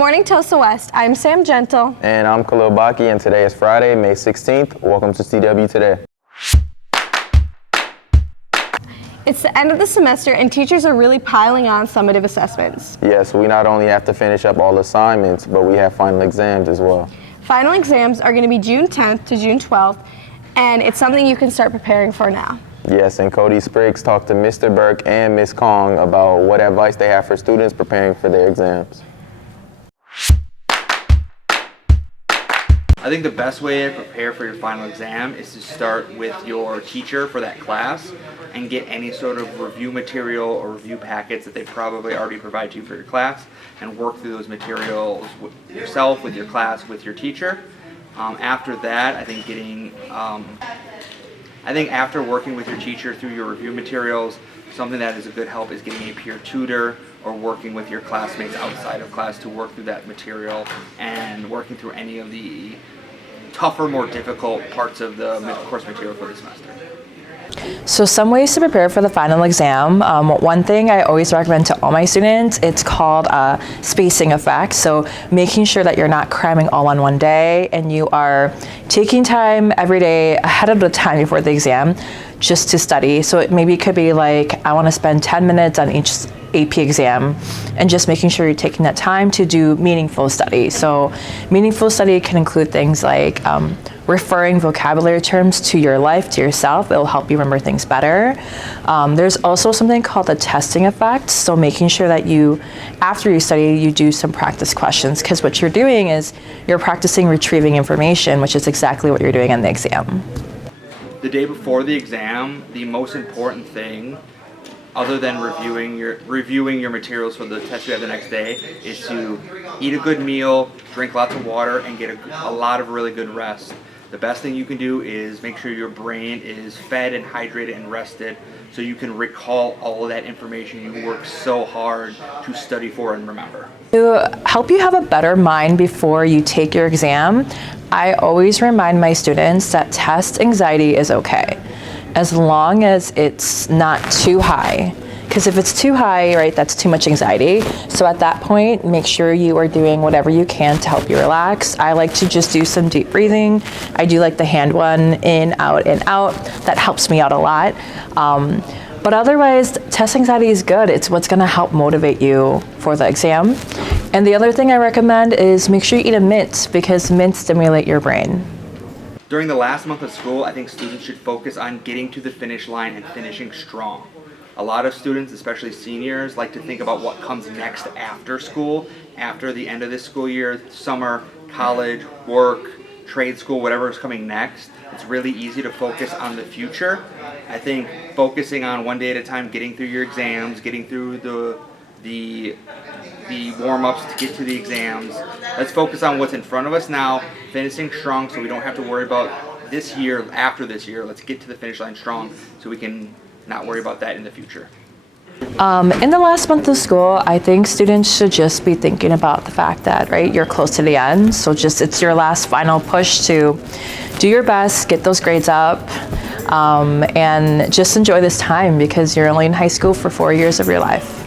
morning, Tulsa West. I'm Sam Gentil. And I'm Khalil Barki, and today is Friday, May 16th. Welcome to Today. It's the end of the semester, and teachers are really piling on summative assessments. Yes, we not only have to finish up all assignments, but we have final exams as well. Final exams are going to be June 10th to June 12th, and it's something you can start preparing for now. Yes, and Cody Spriggs talked to Mr. Burke and Ms. Kong about what advice they have for students preparing for their exams. I think the best way to prepare for your final exam is to start with your teacher for that class and get any sort of review material or review packets that they probably already provide you for your class and work through those materials yourself, with your class, with your teacher. After that, I think after working with your teacher through your review materials, something that is a good help is getting a peer tutor or working with your classmates outside of class to work through that material and working through any of the tougher, more difficult parts of the course material for the semester. So some ways to prepare for the final exam. One thing I always recommend to all my students, it's called spacing effect. So making sure that you're not cramming all on one day and you are taking time every day ahead of the time before the exam just to study. So maybe it could be like, I want to spend 10 minutes on each AP exam, and just making sure you're taking that time to do meaningful study. So meaningful study can include things like referring vocabulary terms to your life, to yourself. It'll help you remember things better. There's also something called the testing effect. So making sure that after you study, you do some practice questions, because what you're doing is you're practicing retrieving information, which is exactly what you're doing on the exam. The day before the exam, the most important thing, other than reviewing your materials for the test you have the next day, is to eat a good meal, drink lots of water, and get a lot of really good rest. The best thing you can do is make sure your brain is fed and hydrated and rested so you can recall all of that information you worked so hard to study for and remember. To help you have a better mind before you take your exam, I always remind my students that test anxiety is okay, as long as it's not too high. Because if it's too high, right, that's too much anxiety. So at that point, make sure you are doing whatever you can to help you relax. I like to just do some deep breathing. I do like the hand one, in, out, in, out. That helps me out a lot. But otherwise, test anxiety is good. It's what's gonna help motivate you for the exam. And the other thing I recommend is make sure you eat a mint, because mints stimulate your brain. During the last month of school, I think students should focus on getting to the finish line and finishing strong. A lot of students, especially seniors, like to think about what comes next after school, after the end of this school year, summer, college, work, trade school, whatever is coming next. It's really easy to focus on the future. I think focusing on one day at a time, getting through your exams, getting through the warm-ups to get to the exams. Let's focus on what's in front of us now, finishing strong so we don't have to worry about this year, after this year. Let's get to the finish line strong so we can not worry about that in the future. In the last month of school, I think students should just be thinking about the fact that, right, you're close to the end. So it's your last final push to do your best, get those grades up, and just enjoy this time, because you're only in high school for 4 years of your life.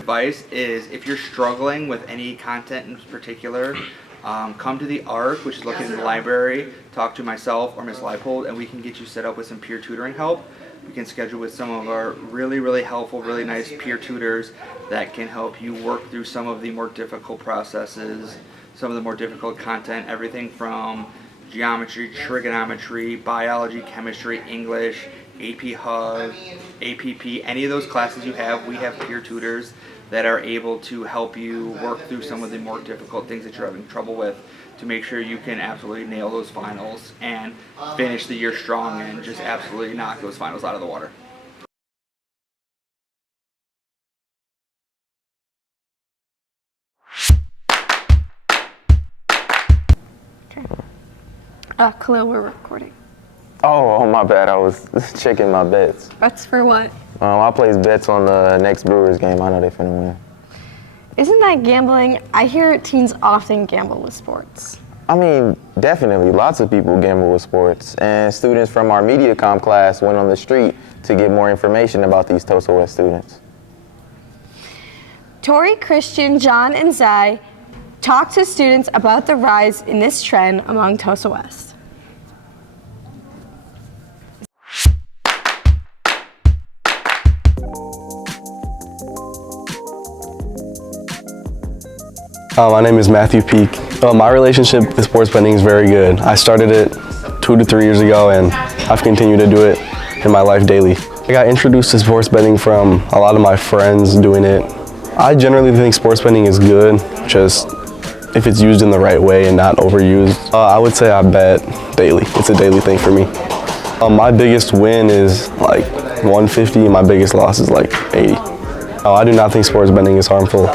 Advice is, if you're struggling with any content in particular, come to the ARC, which is located in the library, talk to myself or Ms. Leipold, and we can get you set up with some peer tutoring help. We can schedule with some of our really, really helpful, really nice peer tutors that can help you work through some of the more difficult processes, some of the more difficult content, everything from geometry, trigonometry, biology, chemistry, English, AP Hub, APP, any of those classes you have, we have peer tutors that are able to help you work through some of the more difficult things that you're having trouble with, to make sure you can absolutely nail those finals and finish the year strong and just absolutely knock those finals out of the water. Okay. Khalil, we're recording. Oh, my bad. I was checking my bets. Bets for what? I place bets on the next Brewers game. I know they're finna win. Isn't that gambling? I hear teens often gamble with sports. I mean, definitely. Lots of people gamble with sports. And students from our MediaCom class went on the street to get more information about these Tulsa West students. Tory, Christian, John, and Zai talk to students about the rise in this trend among Tulsa West. My name is Matthew Peak. My relationship with sports betting is very good. I started it 2 to 3 years ago and I've continued to do it in my life daily. I got introduced to sports betting from a lot of my friends doing it. I generally think sports betting is good, just if it's used in the right way and not overused. I would say I bet daily. It's a daily thing for me. My biggest win is like 150 and my biggest loss is like 80. I do not think sports betting is harmful.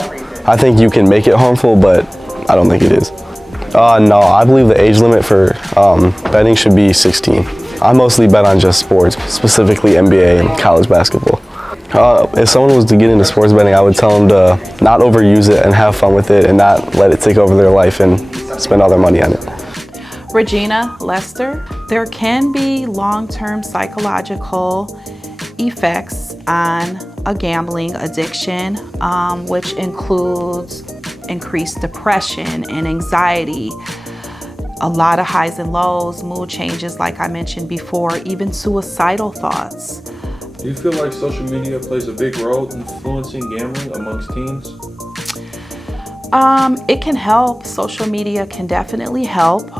I think you can make it harmful, but I don't think it is. No, I believe the age limit for betting should be 16. I mostly bet on just sports, specifically NBA and college basketball. If someone was to get into sports betting, I would tell them to not overuse it and have fun with it and not let it take over their life and spend all their money on it. Regina Lester, there can be long-term psychological effects on a gambling addiction, which includes increased depression and anxiety, a lot of highs and lows, mood changes like I mentioned before, even suicidal thoughts. Do you feel like social media plays a big role influencing gambling amongst teens? It can help. Social media can definitely help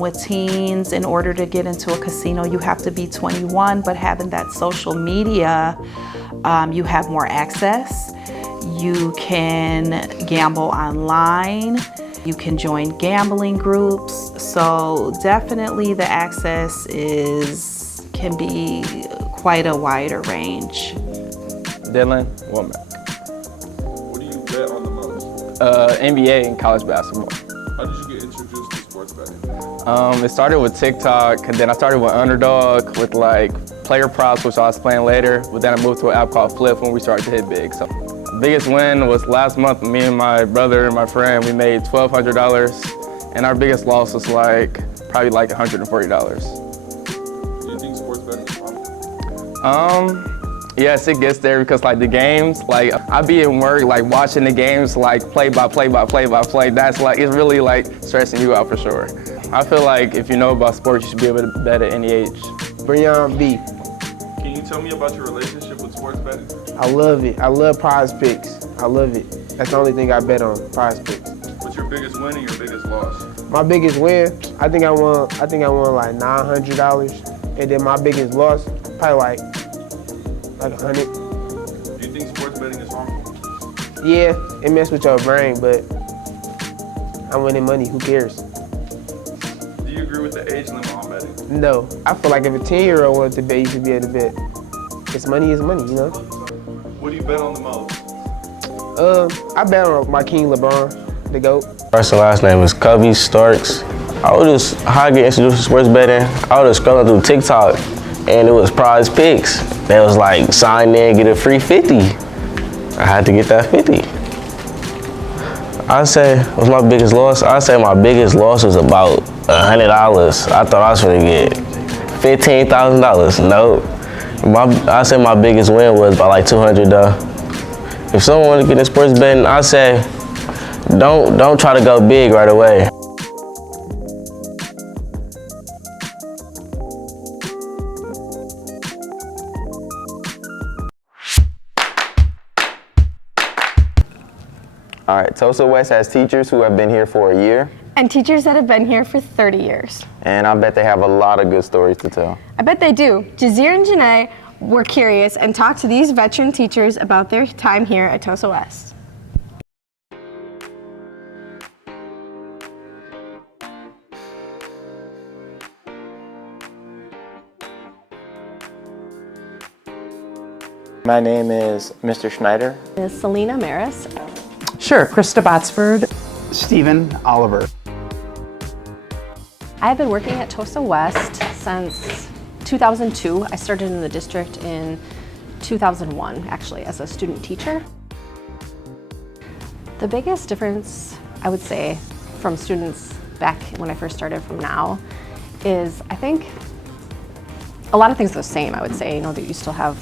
with teens. In order to get into a casino, you have to be 21, but having that social media, you have more access. You can gamble online. You can join gambling groups. So definitely the access can be quite a wider range. Dylan Womack. What do you bet on the most? NBA and college basketball. How did you get introduced to sports betting? It started with TikTok, and then I started with Underdog with like player props, which I was playing later, but then I moved to an app called Flip when we started to hit big. So the biggest win was last month. Me and my brother and my friend, we made $1,200, and our biggest loss was probably like $140. Do you think sports betting is harmful? Yes, it gets there because like the games, like I be in work, like watching the games, like play by play. That's like, it's really like stressing you out for sure. I feel like if you know about sports, you should be able to bet at any age. Breon B. Can you tell me about your relationship with sports betting? I love it. I love prize picks. I love it. That's the only thing I bet on, prize picks. What's your biggest win and your biggest loss? My biggest win, I think I won like $900. And then my biggest loss, probably like 100. Do you think sports betting is harmful? Yeah, it messes with your brain, but I'm winning money, who cares? Do you agree with the age limit on betting? No, I feel like if a 10-year-old wanted to bet, you should be able to bet. Because money is money, you know? What do you bet on the most? I bet on my king LeBron, the GOAT. First and last name is Covey Starks. How I get introduced to sports betting, I was just scrolling through TikTok and it was prize picks. They was like, sign in, get a free 50. I had to get that 50. I say, what's my biggest loss? I say my biggest loss was about $100. I thought I was gonna get $15,000. Nope. I say my biggest win was about like 200 though. If someone want to get in sports betting, I say, don't try to go big right away. All right, Tulsa West has teachers who have been here for a year. And teachers that have been here for 30 years. And I bet they have a lot of good stories to tell. I bet they do. Jes'Zir and Janae were curious and talked to these veteran teachers about their time here at Tulsa West. My name is Mr. Schneider. Is Selena Maris. Sure, Krista Botsford. Stephen Oliver. I've been working at Tulsa West since 2002. I started in the district in 2001, actually, as a student teacher. The biggest difference, I would say, from students back when I first started from now is, I think, a lot of things are the same, I would say. You know, that you still have,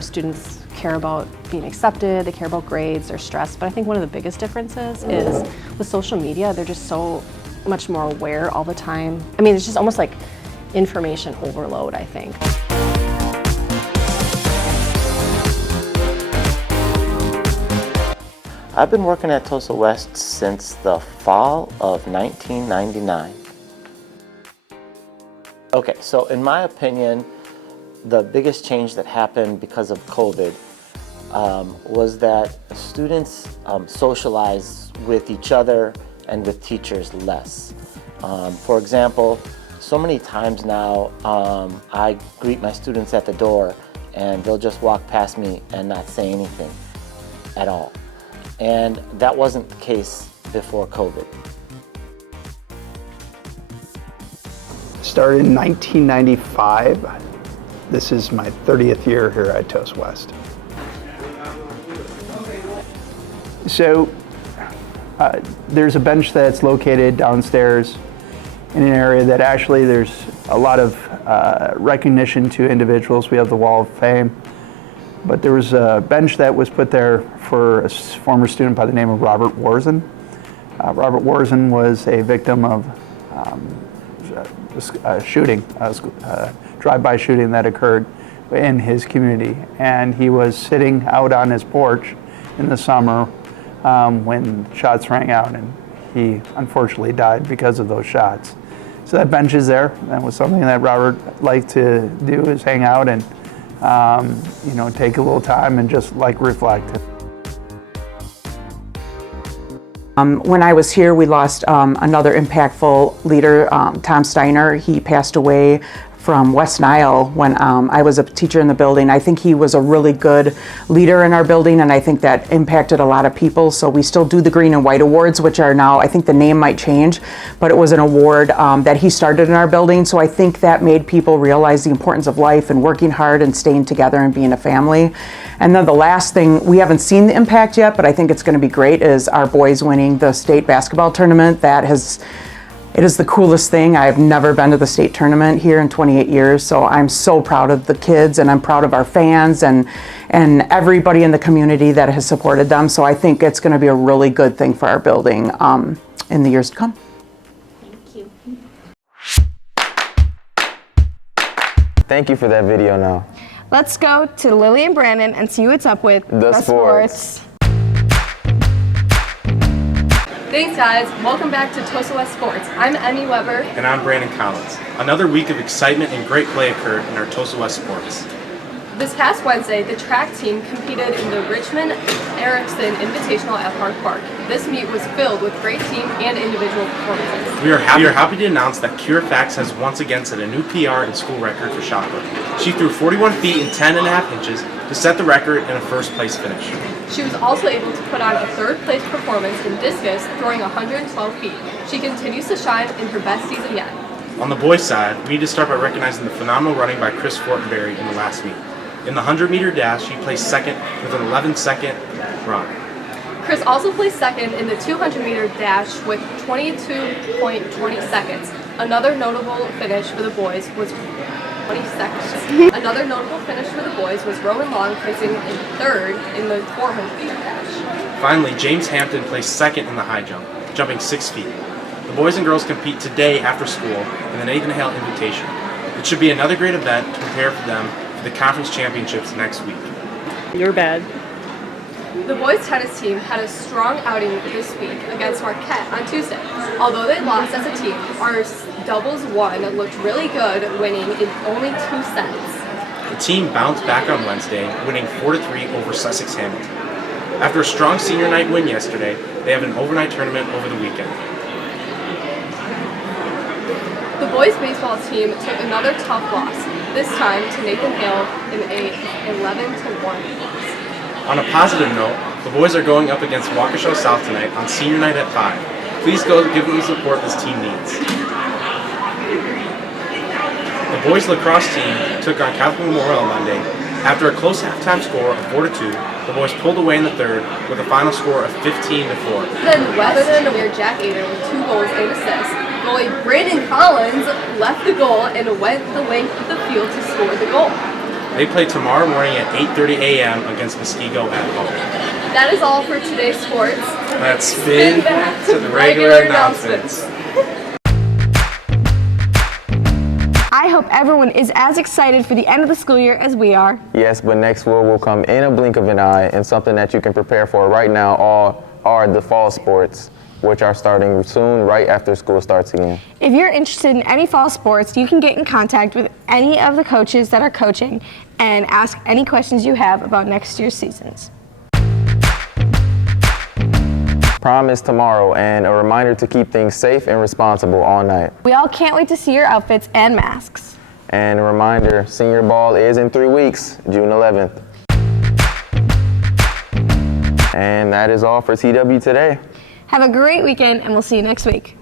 students care about being accepted, they care about grades, they're stressed. But I think one of the biggest differences is with social media, they're just so much more aware all the time. I mean, it's just almost like information overload, I think. I've been working at Tulsa West since the fall of 1999. Okay, so in my opinion, the biggest change that happened because of COVID was that students socialize with each other and with teachers less. For example, so many times now I greet my students at the door and they'll just walk past me and not say anything at all. And that wasn't the case before COVID. Started in 1995. This is my 30th year here at Tulsa West. So there's a bench that's located downstairs in an area that actually there's a lot of recognition to individuals. We have the Wall of Fame. But there was a bench that was put there for a former student by the name of Robert Warzen. Robert Warzen was a victim of a shooting, a drive-by shooting that occurred in his community. And he was sitting out on his porch in the summer when shots rang out, and he unfortunately died because of those shots. So that bench is there. That was something that Robert liked to do, is hang out and take a little time and just reflect. When I was here, we lost another impactful leader, Tom Steiner. He passed away from West Nile when I was a teacher in the building. I think he was a really good leader in our building, and I think that impacted a lot of people. So we still do the Green and White Awards, which are now, I think the name might change, but it was an award that he started in our building. So I think that made people realize the importance of life and working hard and staying together and being a family. And then the last thing, we haven't seen the impact yet, but I think it's going to be great, is our boys winning the state basketball tournament. It is the coolest thing. I've never been to the state tournament here in 28 years, so I'm so proud of the kids, and I'm proud of our fans and everybody in the community that has supported them. So I think it's going to be a really good thing for our building in the years to come. Thank you. Thank you for that video now. Let's go to Lily and Brandon and see what's up with the sports. Thanks guys, welcome back to Tulsa West Sports. I'm Emme Weber. And I'm Brandon Collins. Another week of excitement and great play occurred in our Tulsa West Sports. This past Wednesday, the track team competed in the Richmond Erickson Invitational at Park Park. This meet was filled with great team and individual performances. We are happy to announce that Kira Fax has once again set a new PR and school record for shot put. She threw 41 feet and 10.5 inches to set the record in a first place finish. She was also able to put on a third place performance in discus, throwing 112 feet. She continues to shine in her best season yet. On the boys' side, we need to start by recognizing the phenomenal running by Chris Fortenberry in the last meet. In the 100-meter dash, he placed second with an 11-second run. Chris also placed second in the 200-meter dash with 22.20 seconds. Another notable finish for the boys was 20 seconds. Another notable finish for the boys was Roman Long placing in third in the 400-meter dash. Finally, James Hampton placed second in the high jump, jumping 6 feet. The boys and girls compete today after school in the Nathan Hale Invitational. It should be another great event to prepare for them for the conference championships next week. You're bad. The boys tennis team had a strong outing this week against Marquette on Tuesday. Although they lost as a team, our doubles one looked really good, winning in only 2 sets. The team bounced back on Wednesday, winning 4-3 over Sussex Hamilton. After a strong senior night win yesterday, they have an overnight tournament over the weekend. The boys baseball team took another tough loss, this time to Nathan Hale in a 11-1 loss. On a positive note, the boys are going up against Waukesha South tonight on senior night at 5. Please go give them the support this team needs. The boys lacrosse team took on Catholic Memorial on Monday. After a close halftime score of 4-2, the boys pulled away in the third with a final score of 15-4. Then Western aware Jack Ader with 2 goals and assists. Goalie Brandon Collins left the goal and went the length of the field to score the goal. They play tomorrow morning at 8:30 a.m. against Muskego at home. That is all for today's sports. Let's spin back to the regular announcements. I hope everyone is as excited for the end of the school year as we are. Yes, but next will come in a blink of an eye, and something that you can prepare for right now are the fall sports, which are starting soon, right after school starts again. If you're interested in any fall sports, you can get in contact with any of the coaches that are coaching and ask any questions you have about next year's seasons. Prom is tomorrow, and a reminder to keep things safe and responsible all night. We all can't wait to see your outfits and masks. And a reminder, senior ball is in 3 weeks, June 11th. And that is all for TW Today. Have a great weekend, and we'll see you next week.